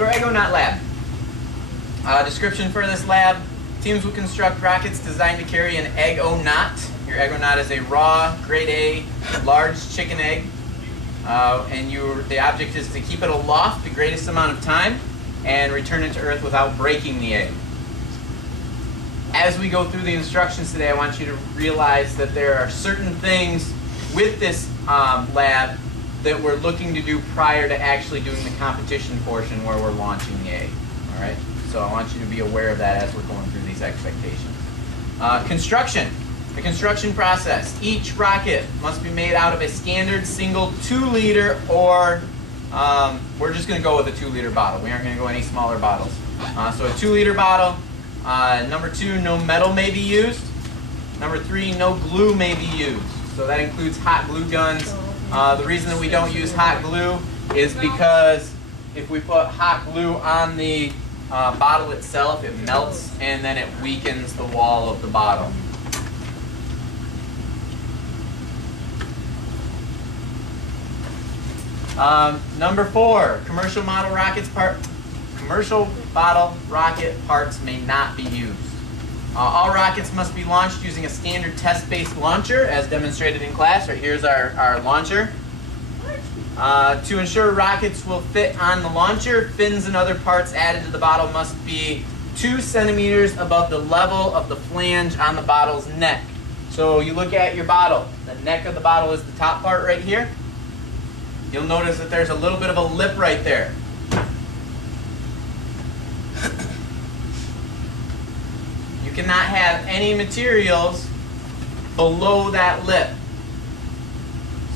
So our Naut Lab. Description for this lab: teams will construct rockets designed to carry an egg-o-naut. Your egg-o-naut is a raw, grade A, large chicken egg. And the object is to keep it aloft the greatest amount of time and return it to Earth without breaking the egg. As we go through the instructions today, I want you to realize that there are certain things with this lab that we're looking to do prior to actually doing the competition portion where we're launching the egg. All right? So I want you to be aware of that as we're going through these expectations. Construction. The construction process. Each rocket must be made out of a standard single 2-liter or we're just going to go with a 2-liter bottle. We aren't going to go any smaller bottles. So a 2-liter bottle. Number 2, no metal may be used. Number 3, no glue may be used. So that includes hot glue guns. The reason that we don't use hot glue is because if we put hot glue on the bottle itself, it melts and then it weakens the wall of the bottle. Number 4, commercial bottle rocket parts may not be used. All rockets must be launched using a standard test-based launcher, as demonstrated in class. Right, here's our launcher. To ensure rockets will fit on the launcher, fins and other parts added to the bottle must be 2 centimeters above the level of the flange on the bottle's neck. So you look at your bottle. The neck of the bottle is the top part right here. You'll notice that there's a little bit of a lip right there. You cannot have any materials below that lip.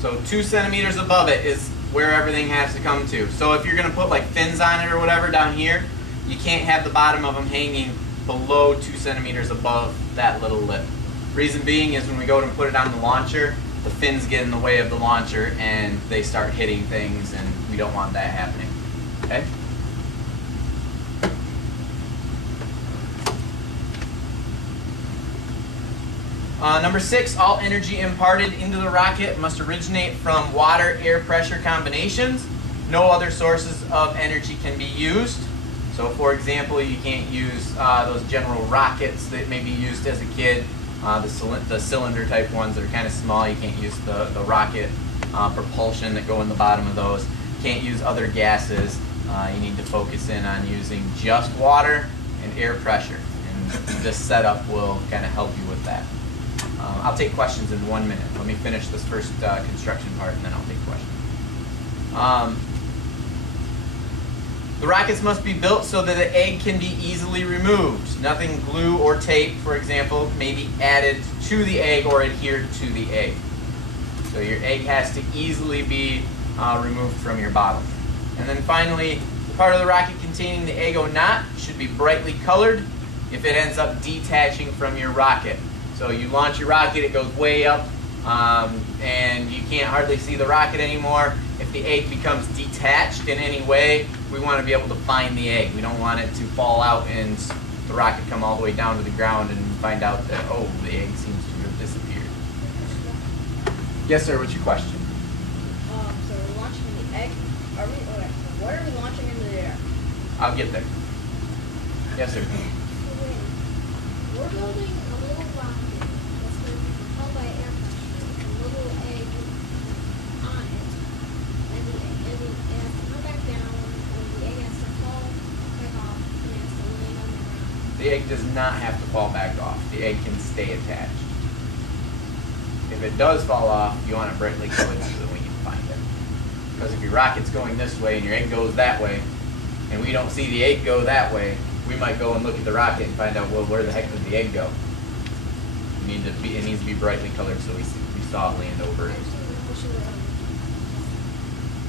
So 2 centimeters above it is where everything has to come to. So if you're going to put like fins on it or whatever down here, you can't have the bottom of them hanging below 2 centimeters above that little lip. Reason being is when we go to put it on the launcher, the fins get in the way of the launcher and they start hitting things, and we don't want that happening. Okay? Number 6, all energy imparted into the rocket must originate from water-air pressure combinations. No other sources of energy can be used. So for example, you can't use those general rockets that may be used as a kid, the cylinder type ones that are kind of small. You can't use the rocket propulsion that go in the bottom of those. Can't use other gases. You need to focus in on using just water and air pressure. And this setup will kind of help you with that. I'll take questions in 1 minute. Let me finish this first construction part and then I'll take questions. The rockets must be built so that the egg can be easily removed. Nothing glue or tape, for example, may be added to the egg or adhered to the egg. So your egg has to easily be removed from your bottle. And then finally, the part of the rocket containing the egg-o-naut should be brightly colored if it ends up detaching from your rocket. So you launch your rocket, it goes way up, and you can't hardly see the rocket anymore. If the egg becomes detached in any way, we want to be able to find the egg. We don't want it to fall out and the rocket come all the way down to the ground and find out that, oh, the egg seems to have disappeared. Yes, sir, what's your question? So we're launching the egg. What are we launching into the air? I'll get there. Yes, sir. We're building a little rocket that's going to be propelled by air pressure, a little egg on it, and it has to come back down, and the egg has to fall back off, and it has to land on the ground. The egg does not have to fall back off. The egg can stay attached. If it does fall off, you want it brightly colored so that we can find it. Because if your rocket's going this way and your egg goes that way, and we don't see the egg go that way, we might go and look at the rocket and find out, well, where the heck did the egg go? It needs to be brightly colored so we saw it land over it.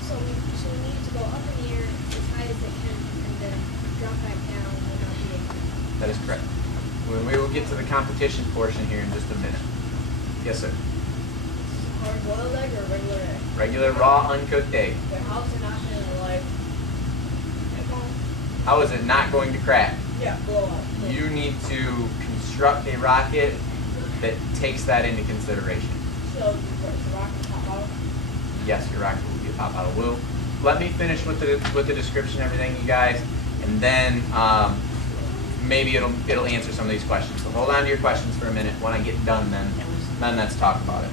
So we need to go up in the air as high as it can, and then drop back down without the egg. That is correct. We will get to the competition portion here in just a minute. Yes, sir. Hard-boiled egg or regular egg? Regular, raw, uncooked egg. But how's it not going to, like, How is it not going to crack? yeah, blow up? You need to construct a rocket that takes that into consideration. So, the rocket pop out? Yes, your rocket will be a pop out. let me finish with the description and everything, you guys, and then maybe it'll answer some of these questions. So hold on to your questions for a minute. When I get done, then let's talk about it.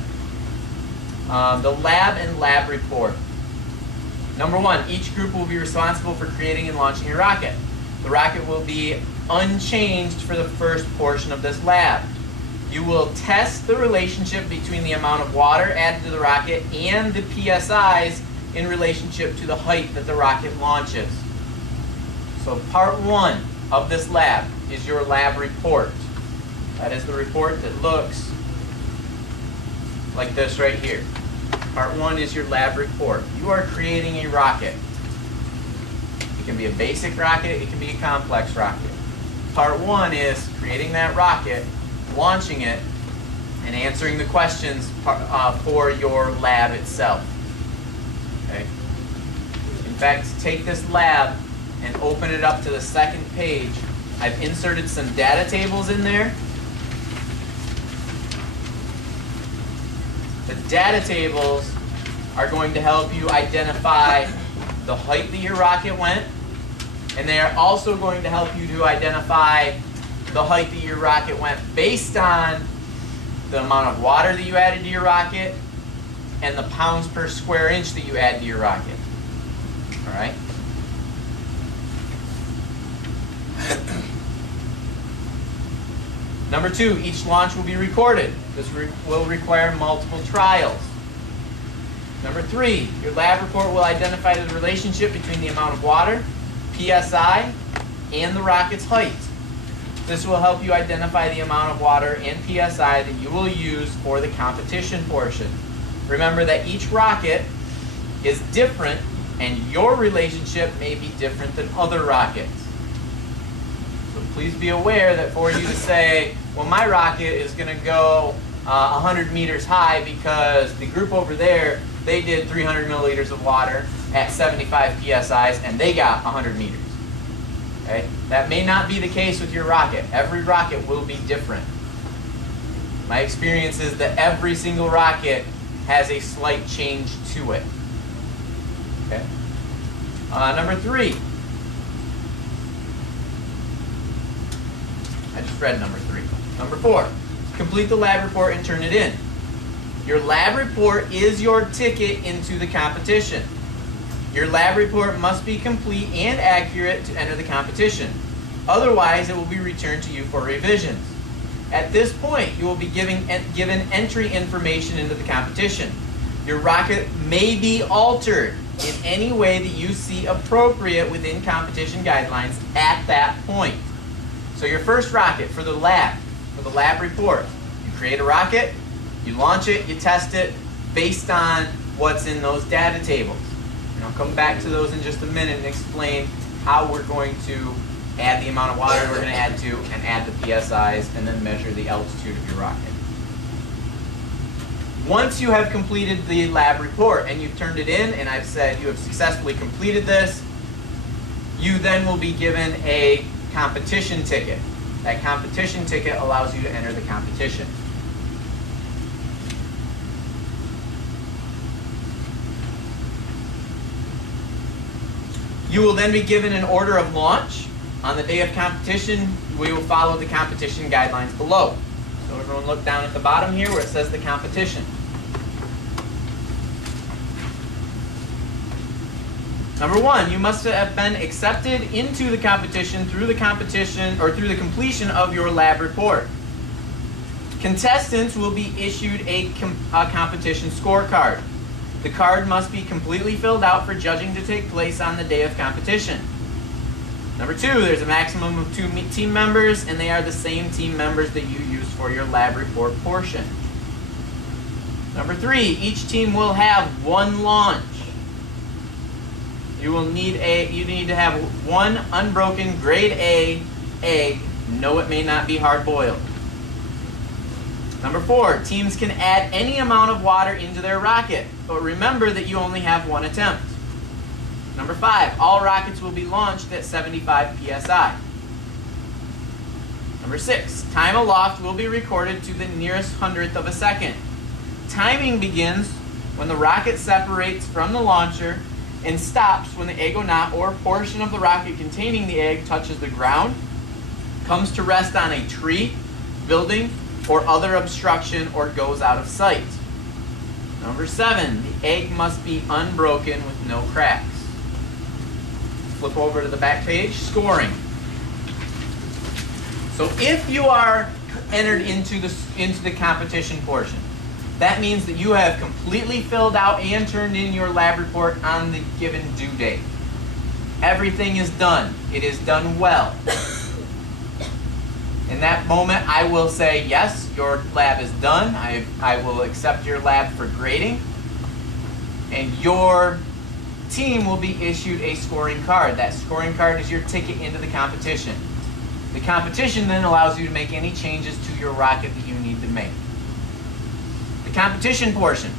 The lab and lab report. Number one, each group will be responsible for creating and launching a rocket. The rocket will be unchanged for the first portion of this lab. You will test the relationship between the amount of water added to the rocket and the PSIs in relationship to the height that the rocket launches. So part one of this lab is your lab report. That is the report that looks like this right here. Part one is your lab report. You are creating a rocket. It can be a basic rocket, it can be a complex rocket. Part one is creating that rocket, launching it, and answering the questions for your lab itself. Okay? In fact, take this lab and open it up to the second page. I've inserted some data tables in there. The data tables are going to help you identify the height that your rocket went, and they are also going to help you to identify the height that your rocket went based on the amount of water that you added to your rocket and the pounds per square inch that you add to your rocket. All right? Number two, each launch will be recorded. This will require multiple trials. Number three, your lab report will identify the relationship between the amount of water, PSI, and the rocket's height. This will help you identify the amount of water and PSI that you will use for the competition portion. Remember that each rocket is different and your relationship may be different than other rockets. So please be aware that for you to say, well, my rocket is going to go 100 meters high because the group over there, they did 300 milliliters of water at 75 PSIs and they got 100 meters. Okay? That may not be the case with your rocket. Every rocket will be different. My experience is that every single rocket has a slight change to it. Okay? Number three. I just read number three. Number four. Complete the lab report and turn it in. Your lab report is your ticket into the competition. Your lab report must be complete and accurate to enter the competition. Otherwise, it will be returned to you for revisions. At this point, you will be given entry information into the competition. Your rocket may be altered in any way that you see appropriate within competition guidelines at that point. So your first rocket for the lab report, you create a rocket, you launch it, you test it based on what's in those data tables. And I'll come back to those in just a minute and explain how we're going to add the amount of water we're going to add to and add the PSIs and then measure the altitude of your rocket. Once you have completed the lab report and you've turned it in and I've said you have successfully completed this, you then will be given a competition ticket. That competition ticket allows you to enter the competition. You will then be given an order of launch. On the day of competition, we will follow the competition guidelines below. So everyone look down at the bottom here where it says the competition. Number one, you must have been accepted into the competition through the completion of your lab report. Contestants will be issued a competition scorecard. The card must be completely filled out for judging to take place on the day of competition. Number two, there's a maximum of 2 team members, and they are the same team members that you use for your lab report portion. Number three, each team will have one launch. You need to have one unbroken grade A egg. No, it may not be hard boiled. Number four, teams can add any amount of water into their rocket, but remember that you only have one attempt. Number five, all rockets will be launched at 75 PSI. Number six, time aloft will be recorded to the nearest hundredth of a second. Timing begins when the rocket separates from the launcher and stops when the egg or not or portion of the rocket containing the egg touches the ground, comes to rest on a tree, building, or other obstruction, or goes out of sight. Number 7, the egg must be unbroken with no cracks. Flip over to the back page, scoring. So if you are entered into the competition portion, that means that you have completely filled out and turned in your lab report on the given due date. Everything is done. It is done well. In that moment, I will say, yes, your lab is done. I will accept your lab for grading. And your team will be issued a scoring card. That scoring card is your ticket into the competition. The competition then allows you to make any changes to your rocket that you need to make. The competition portion.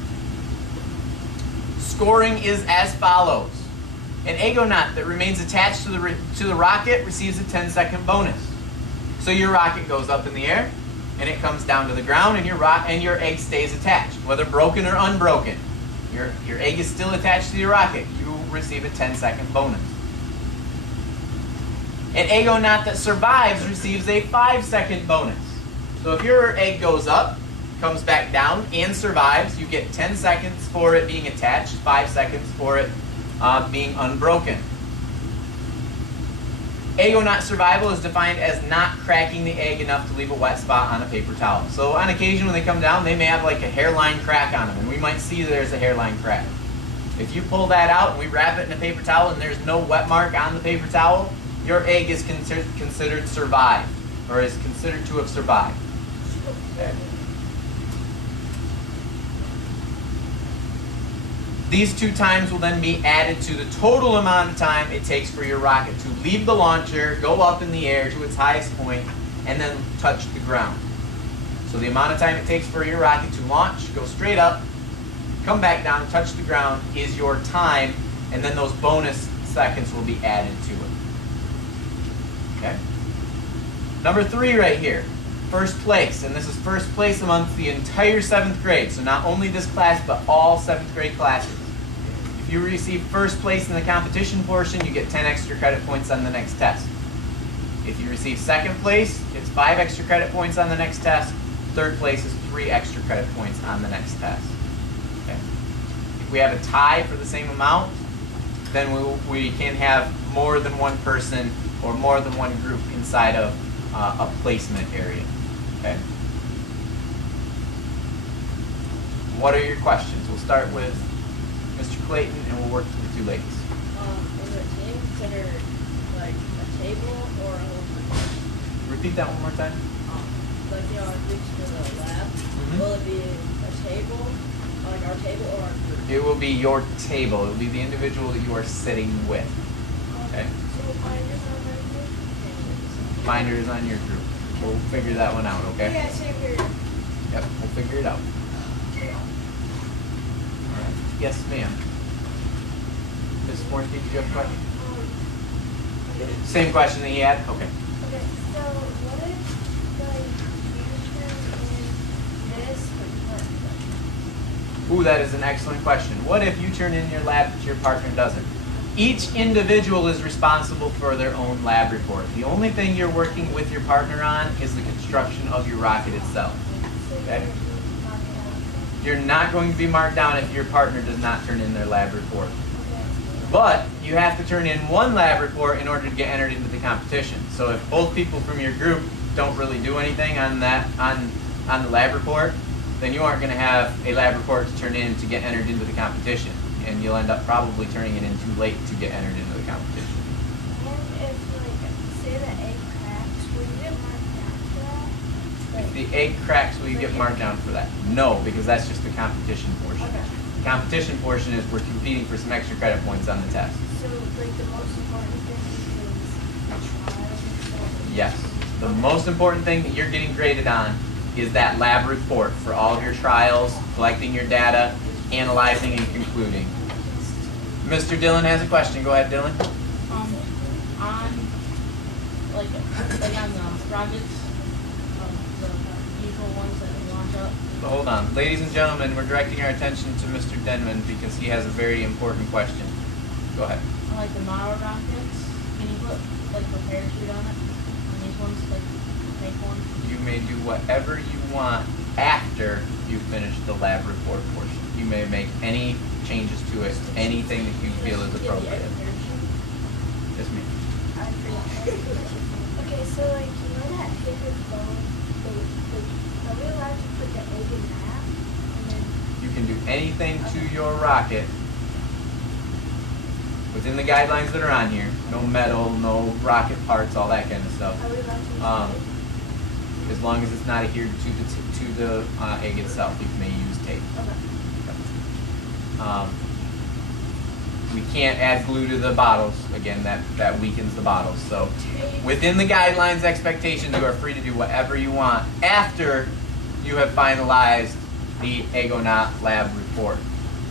Scoring is as follows. An eggonaut that remains attached to the rocket receives a 10-second bonus. So your rocket goes up in the air, and it comes down to the ground, and your egg stays attached, whether broken or unbroken. Your egg is still attached to your rocket. You will receive a 10-second bonus. An eggonaut that survives receives a 5-second bonus. So if your egg goes up, comes back down, and survives, you get 10 seconds for it being attached, 5 seconds for it being unbroken. Eggonaut survival is defined as not cracking the egg enough to leave a wet spot on a paper towel. So on occasion when they come down, they may have like a hairline crack on them, and we might see there's a hairline crack. If you pull that out and we wrap it in a paper towel and there's no wet mark on the paper towel, your egg is considered survived, or is considered to have survived. Okay. These 2 times will then be added to the total amount of time it takes for your rocket to leave the launcher, go up in the air to its highest point, and then touch the ground. So the amount of time it takes for your rocket to launch, go straight up, come back down, touch the ground is your time, and then those bonus seconds will be added to it. Okay? Number 3 right here, first place, and this is first place amongst the entire 7th grade, so not only this class, but all 7th grade classes. If you receive first place in the competition portion, you get 10 extra credit points on the next test. If you receive second place, it's 5 extra credit points on the next test. Third place is 3 extra credit points on the next test. Okay. If we have a tie for the same amount, then we can have more than one person or more than one group inside of a placement area. Okay. What are your questions? We'll start with Mr. Clayton, and we'll work through the 2 ladies. Is a team considered like a table or a whole? Repeat that one more time. Like our groups for the lab. Will it be a table, like our table, or our group? It will be your table. It will be the individual that you are sitting with. Okay. So finders on my group? Finders on your group. We'll figure that one out, okay? Yeah, same here. Yep, we'll figure it out. Alright. Yes, ma'am. Ms. Warren, did you have a question? Same question that he had? Okay. Okay, so what if, like, you turn in this for partner? Ooh, that is an excellent question. What if you turn in your lab but your partner doesn't? Each individual is responsible for their own lab report. The only thing you're working with your partner on is the construction of your rocket itself. Okay? You're not going to be marked down if your partner does not turn in their lab report. But you have to turn in one lab report in order to get entered into the competition. So if both people from your group don't really do anything on the lab report, then you aren't going to have a lab report to turn in to get entered into the competition. And you'll end up probably turning it in too late to get entered into the competition. And if, like, say the egg cracks, will you get marked down for that? If the egg cracks, will you get marked down for that? No, because that's just the competition portion. Okay. The competition portion is we're competing for some extra credit points on the test. So, like, the most important thing is the trial and stuff? Yes. The most important thing that you're getting graded on is that lab report for all of your trials, collecting your data, analyzing and concluding. Mr. Dillon has a question. Go ahead, Dylan. On like on the rockets, the usual ones that launch up. So hold on. Ladies and gentlemen, we're directing our attention to Mr. Denman because he has a very important question. Go ahead. I like the model rockets. Can you put like the parachute on it? On these ones, like make one. You may do whatever you want after you finish the lab report portion. You may make any changes to it, anything that you feel is appropriate. Just me. Okay, so like you know that bigger phone, are we allowed to put the egg in that? And then You can do anything to your rocket within the guidelines that are on here. No metal, no rocket parts, all that kind of stuff. are we allowed to use Um, the egg? As long as it's not adhered to the egg itself, you may use tape. Okay. We can't add glue to the bottles. Again, that weakens the bottles. So within the guidelines expectations, you are free to do whatever you want after you have finalized the Naut Lab report,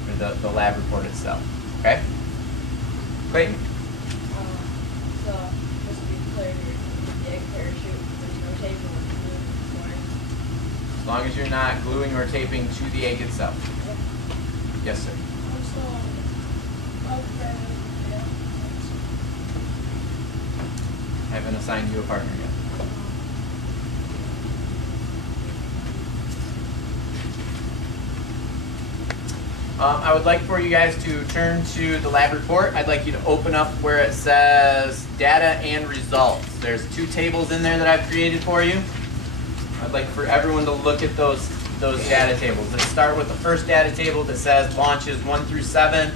or the lab report itself. Okay? Clayton? So, just to be clear, the egg parachute, there's no tape or glue for it. As long as you're not gluing or taping to the egg itself. Yes, sir. I haven't assigned you a partner yet. I would like for you guys to turn to the lab report. I'd like you to open up where it says data and results. There's 2 tables in there that I've created for you. I'd like for everyone to look at those data tables. Let's start with the first data table that says launches 1 through 7,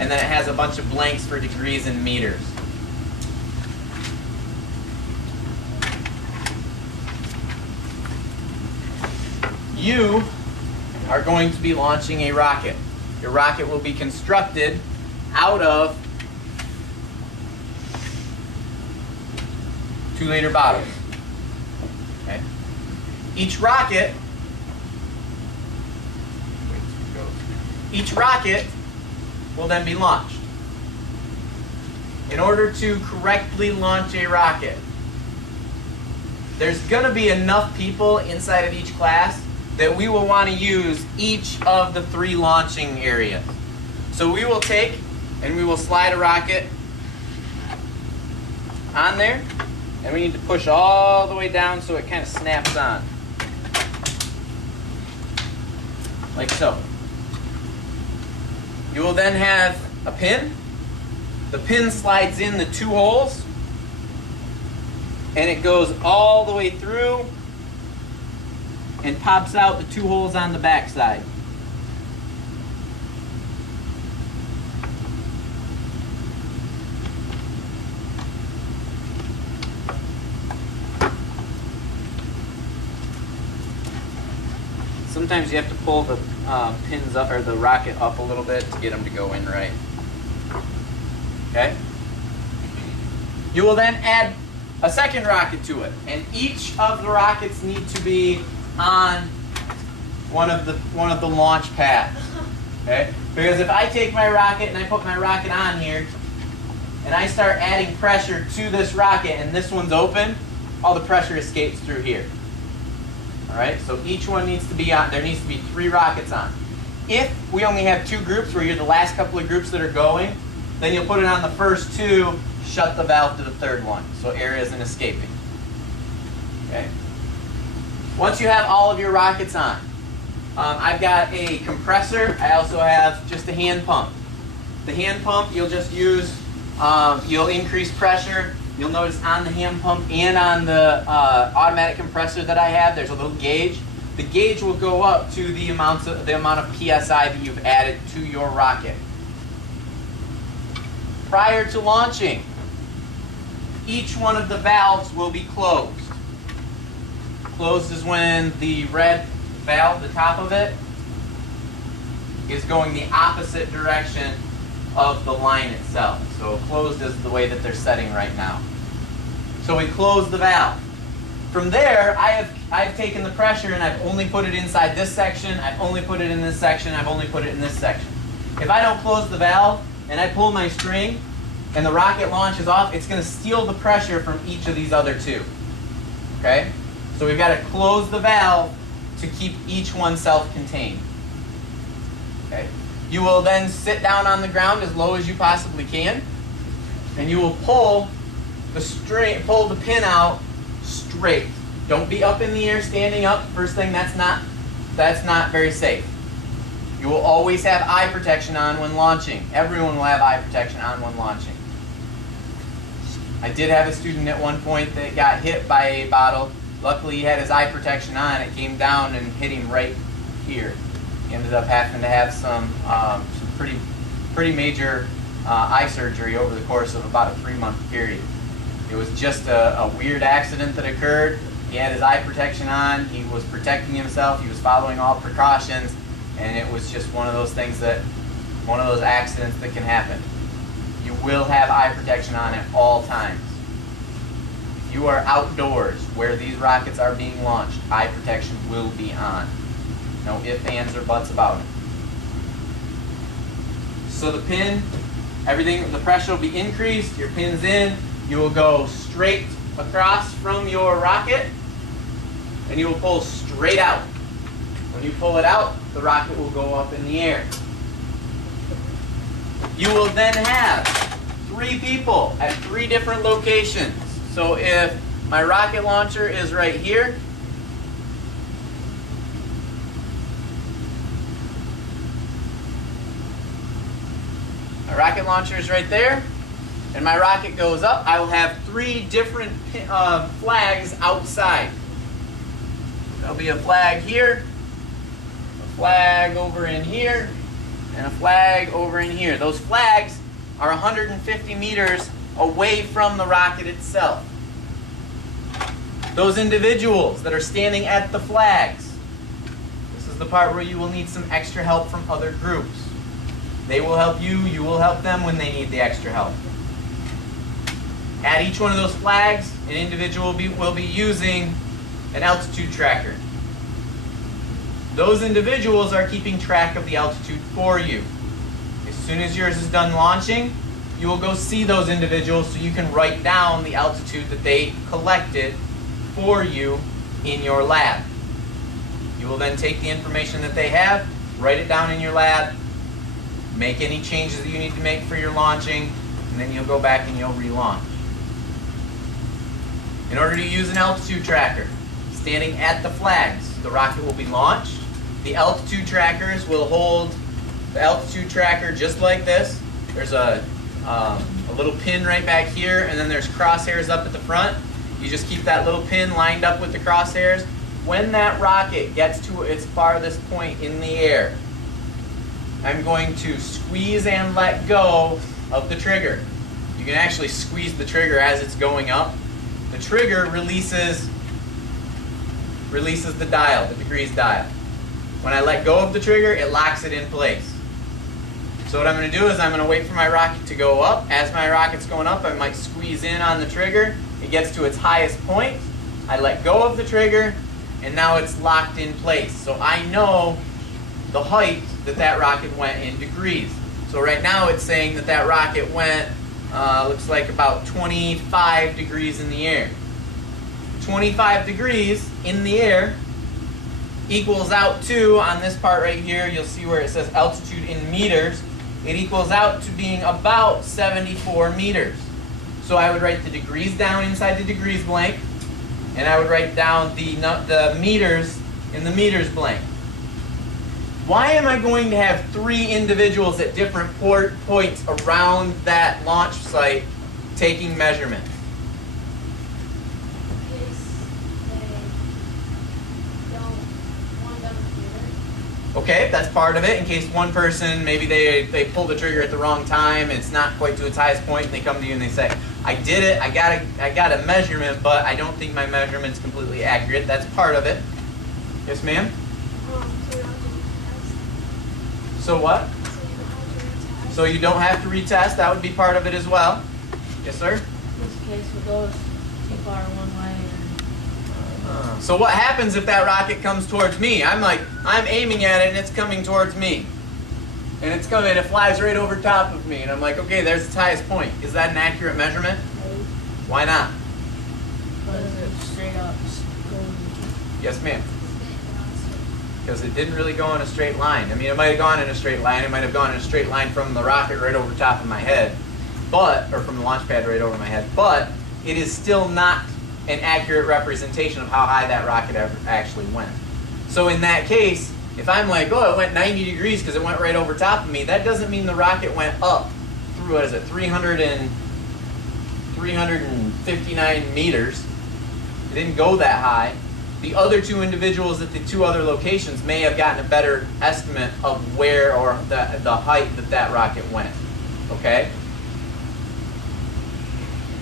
and then it has a bunch of blanks for degrees and meters. You are going to be launching a rocket. Your rocket will be constructed out of 2-liter bottles. Okay. Each rocket will then be launched. In order to correctly launch a rocket, there's going to be enough people inside of each class that we will want to use each of the 3 launching areas. So we will take and we will slide a rocket on there, and we need to push all the way down so it kind of snaps on. Like so. You will then have a pin. The pin slides in the 2 holes, and it goes all the way through and pops out the 2 holes on the back side. Sometimes you have to pull the pins up, or the rocket up a little bit to get them to go in right. Okay? You will then add a second rocket to it, and each of the rockets need to be on one of the launch pads. Okay? Because if I take my rocket and I put my rocket on here, and I start adding pressure to this rocket, and this one's open, all the pressure escapes through here. All right? So each one needs to be on. There needs to be 3 rockets on. If we only have 2 groups, where you're the last couple of groups that are going, then you'll put it on the first 2, shut the valve to the 3rd one, so air isn't escaping. Okay? Once you have all of your rockets on, I've got a compressor. I also have just a hand pump. The hand pump you'll just use, you'll increase pressure. You'll notice on the hand pump and on the automatic compressor that I have, there's a little gauge. The gauge will go up to the amount of PSI that you've added to your rocket. Prior to launching, each one of the valves will be closed. Closed is when the red valve, the top of it, is going the opposite direction of the line itself. So closed is the way that they're setting right now. So we close the valve. From there, I've taken the pressure and I've only put it inside this section, I've only put it in this section, I've only put it in this section. If I don't close the valve and I pull my string and the rocket launches off, it's going to steal the pressure from each of these other 2. Okay? So we've got to close the valve to keep each one self-contained. Okay? You will then sit down on the ground as low as you possibly can, and you will pull the pin out straight. Don't be up in the air standing up. First thing, that's not very safe. You will always have eye protection on when launching. Everyone will have eye protection on when launching. I did have a student at one point that got hit by a bottle. Luckily, he had his eye protection on. It came down and hit him right here. He ended up having to have some pretty major eye surgery over the course of about a 3-month period. It was just a weird accident that occurred. He had his eye protection on. He was protecting himself. He was following all precautions, and it was just one of those accidents that can happen. You will have eye protection on at all times. If you are outdoors where these rockets are being launched, eye protection will be on. No ifs, ands, or buts about it. So the pin, the pressure will be increased, your pin's in, you will go straight across from your rocket, and you will pull straight out. When you pull it out, the rocket will go up in the air. You will then have 3 people at 3 different locations. So if my rocket launcher is right here, my rocket launcher is right there, and my rocket goes up, I will have 3 different flags outside. There'll be a flag here, a flag over in here, and a flag over in here. Those flags are 150 meters away from the rocket itself. Those individuals that are standing at the flags, this is the part where you will need some extra help from other groups. They will help you, you will help them when they need the extra help. At each one of those flags, an individual will be using an altitude tracker. Those individuals are keeping track of the altitude for you. As soon as yours is done launching, you will go see those individuals so you can write down the altitude that they collected for you in your lab. You will then take the information that they have, write it down in your lab, make any changes that you need to make for your launching, and then you'll go back and you'll relaunch. In order to use an altitude tracker, standing at the flags, the rocket will be launched. The altitude trackers will hold the altitude tracker just like this. There's a little pin right back here, and then there's crosshairs up at the front. You just keep that little pin lined up with the crosshairs. When that rocket gets to its farthest point in the air, I'm going to squeeze and let go of the trigger. You can actually squeeze the trigger as it's going up. The trigger releases the dial, the degrees dial. When I let go of the trigger, it locks it in place. So what I'm going to do is I'm going to wait for my rocket to go up. As my rocket's going up, I might squeeze in on the trigger. It gets to its highest point. I let go of the trigger, and now it's locked in place. So I know the height that rocket went in degrees. So right now it's saying that rocket went, looks like about 25 degrees in the air. 25 degrees in the air equals out to, on this part right here, you'll see where it says altitude in meters, it equals out to being about 74 meters. So I would write the degrees down inside the degrees blank, and I would write down the meters in the meters blank. Why am I going to have 3 individuals at different points around that launch site taking measurements? Okay, that's part of it. In case one person, maybe they pull the trigger at the wrong time and it's not quite to its highest point, and they come to you and they say, I did it, I got a measurement, but I don't think my measurement's completely accurate. That's part of it. Yes, ma'am? So what? So you don't have to retest. That would be part of it as well. Yes, sir? In this case, it goes too far one way. So what happens if that rocket comes towards me? I'm aiming at it and it's coming towards me. And it's coming, it flies right over top of me. And I'm like, okay, there's its highest point. Is that an accurate measurement? No. Why not? Because it's straight up going. Yes, ma'am. because it didn't really go in a straight line. I mean, it might have gone in a straight line. It might have gone in a straight line from the rocket right over top of my head, or from the launch pad right over my head. But it is still not an accurate representation of how high that rocket actually went. So in that case, if I'm like, oh, it went 90 degrees because it went right over top of me, that doesn't mean the rocket went up through, 359 meters. It didn't go that high. The other two individuals at the two other locations may have gotten a better estimate of where, or the height that rocket went, okay?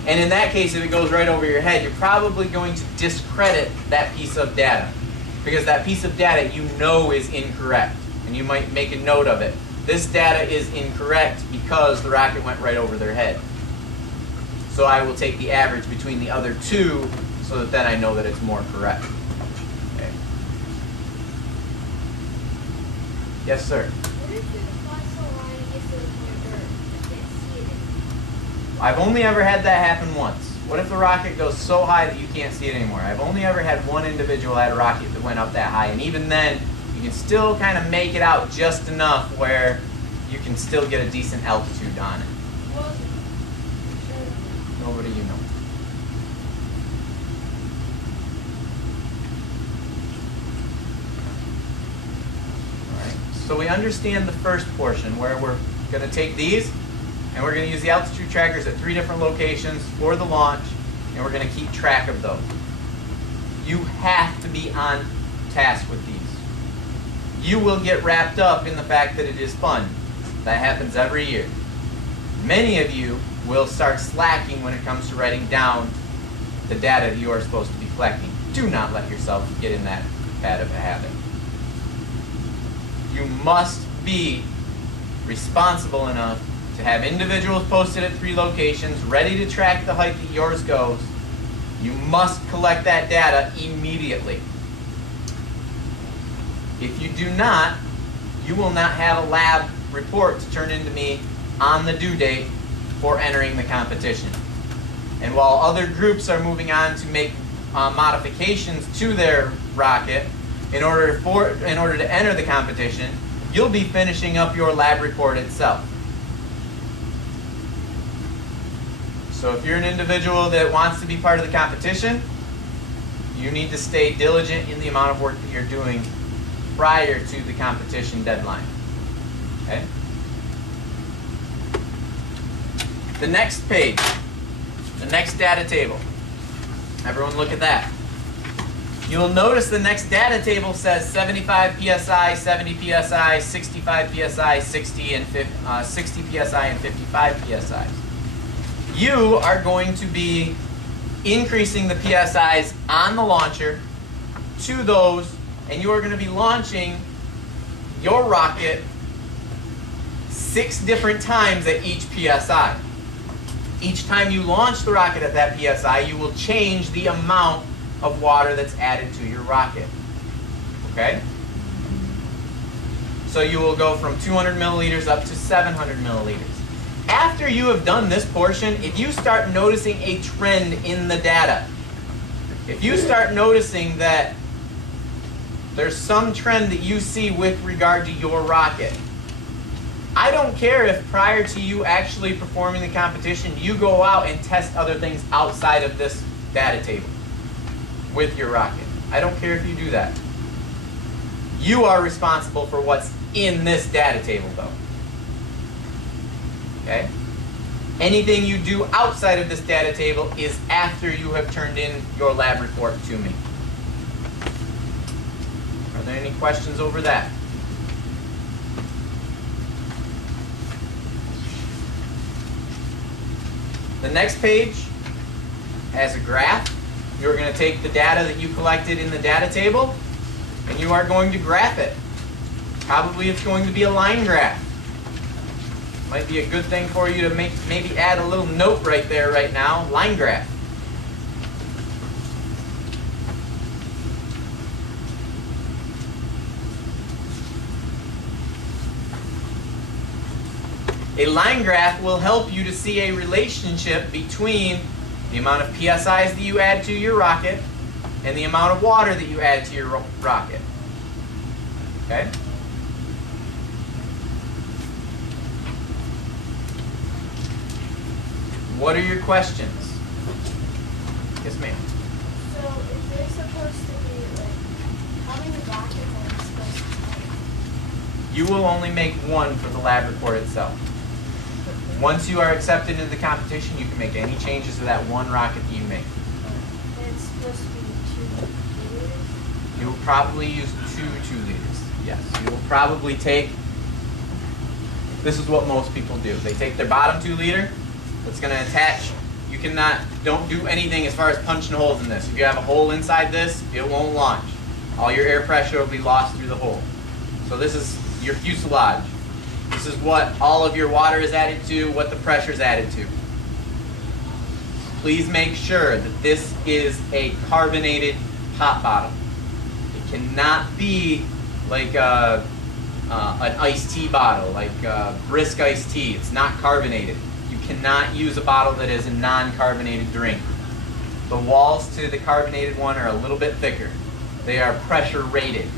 And in that case, if it goes right over your head, you're probably going to discredit that piece of data, because that piece of data you know is incorrect, and you might make a note of it. This data is incorrect because the rocket went right over their head. So I will take the average between the other two so that then I know that it's more correct. Okay. Yes, sir? What if it flies so high and gets to the point where you can't see it anymore? I've only ever had that happen once. What if the rocket goes so high that you can't see it anymore? I've only ever had one individual had a rocket that went up that high, and even then, you can still kind of make it out just enough where you can still get a decent altitude on it. Nobody you know. Alright, so we understand the first portion where we're going to take these and we're going to use the altitude trackers at 3 different locations for the launch, and we're going to keep track of those. You have to be on task with these. You will get wrapped up in the fact that it is fun. That happens every year. Many of you will start slacking when it comes to writing down the data that you are supposed to be collecting. Do not let yourself get in that bad of a habit. You must be responsible enough to have individuals posted at 3 locations, ready to track the height that yours goes. You must collect that data immediately. If you do not, you will not have a lab report to turn into me on the due date for entering the competition. And while other groups are moving on to make modifications to their rocket in order to enter the competition, you'll be finishing up your lab report itself. So if you're an individual that wants to be part of the competition, you need to stay diligent in the amount of work that you're doing prior to the competition deadline. Okay? The next page, the next data table. Everyone look at that. You'll notice the next data table says 75 psi, 70 psi, 65 psi, 60 psi, and 55 psi. You are going to be increasing the psi's on the launcher to those, and you are going to be launching your rocket 6 different times at each psi. Each time you launch the rocket at that psi, you will change the amount of water that's added to your rocket. Okay? So you will go from 200 milliliters up to 700 milliliters. After you have done this portion, if you start noticing a trend in the data, if you start noticing that there's some trend that you see with regard to your rocket, I don't care if prior to you actually performing the competition, you go out and test other things outside of this data table with your rocket. I don't care if you do that. You are responsible for what's in this data table, though. Okay? Anything you do outside of this data table is after you have turned in your lab report to me. Are there any questions over that? The next page has a graph. You're going to take the data that you collected in the data table, and you are going to graph it. Probably it's going to be a line graph. Might be a good thing for you to maybe add a little note right there right now, line graph. A line graph will help you to see a relationship between the amount of psi's that you add to your rocket and the amount of water that you add to your rocket. Okay? What are your questions? Yes, ma'am. So is there supposed to be like how many rockets are we supposed to make? You will only make one for the lab report itself. Once you are accepted into the competition, you can make any changes to that one rocket that you make. And it's supposed to be 2 liters? You will probably use 2 2-liters. Yes. You will probably take, this is what most people do. They take their bottom 2-liter that's going to attach. You cannot, don't do anything as far as punching holes in this. If you have a hole inside this, it won't launch. All your air pressure will be lost through the hole. So this is your fuselage. This is what all of your water is added to, what the pressure is added to. Please make sure that this is a carbonated pop bottle. It cannot be like an iced tea bottle, like brisk iced tea. It's not carbonated. You cannot use a bottle that is a non-carbonated drink. The walls to the carbonated one are a little bit thicker. They are pressure rated.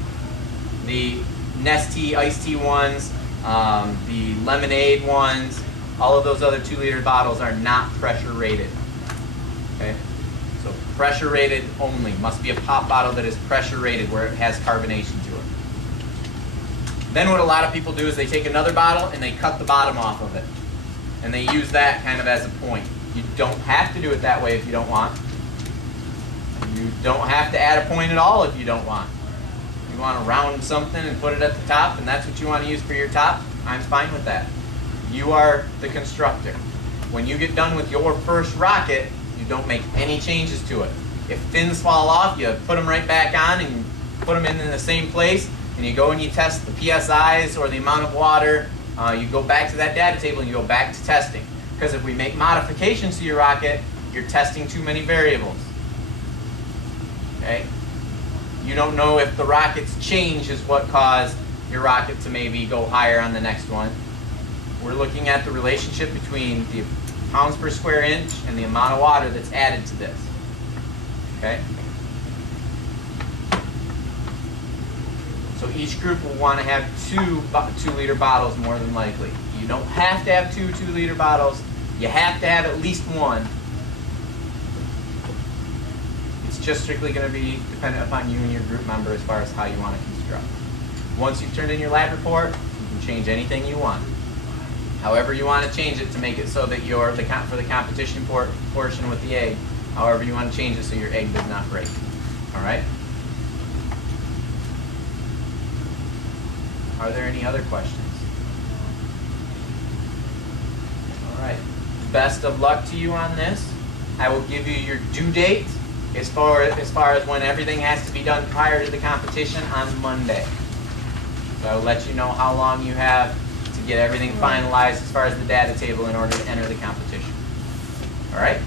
The Nestea iced tea ones, the lemonade ones, all of those other 2-liter bottles are not pressure rated. Okay? So pressure rated only. Must be a pop bottle that is pressure rated where it has carbonation to it. Then what a lot of people do is they take another bottle and they cut the bottom off of it. And they use that kind of as a point. You don't have to do it that way if you don't want. You don't have to add a point at all if you don't want. You want to round something and put it at the top and that's what you want to use for your top, I'm fine with that. You are the constructor. When you get done with your first rocket, you don't make any changes to it. If fins fall off, you put them right back on and you put them in the same place and you go and you test the PSIs or the amount of water. You go back to that data table and you go back to testing. Because if we make modifications to your rocket, you're testing too many variables. Okay? You don't know if the rocket's change is what caused your rocket to maybe go higher on the next one. We're looking at the relationship between the pounds per square inch and the amount of water that's added to this. Okay? So each group will want to have 2 2-liter bottles more than likely. You don't have to have 2 2-liter bottles. You have to have at least one. It's just strictly going to be dependent upon you and your group member as far as how you want to construct. Once you've turned in your lab report, you can change anything you want. However you want to change it to make it so that you're for the competition portion with the egg, however you want to change it so your egg does not break. All right? Are there any other questions? All right. Best of luck to you on this. I will give you your due date as far as when everything has to be done prior to the competition on Monday. So I will let you know how long you have to get everything finalized as far as the data table in order to enter the competition. All right?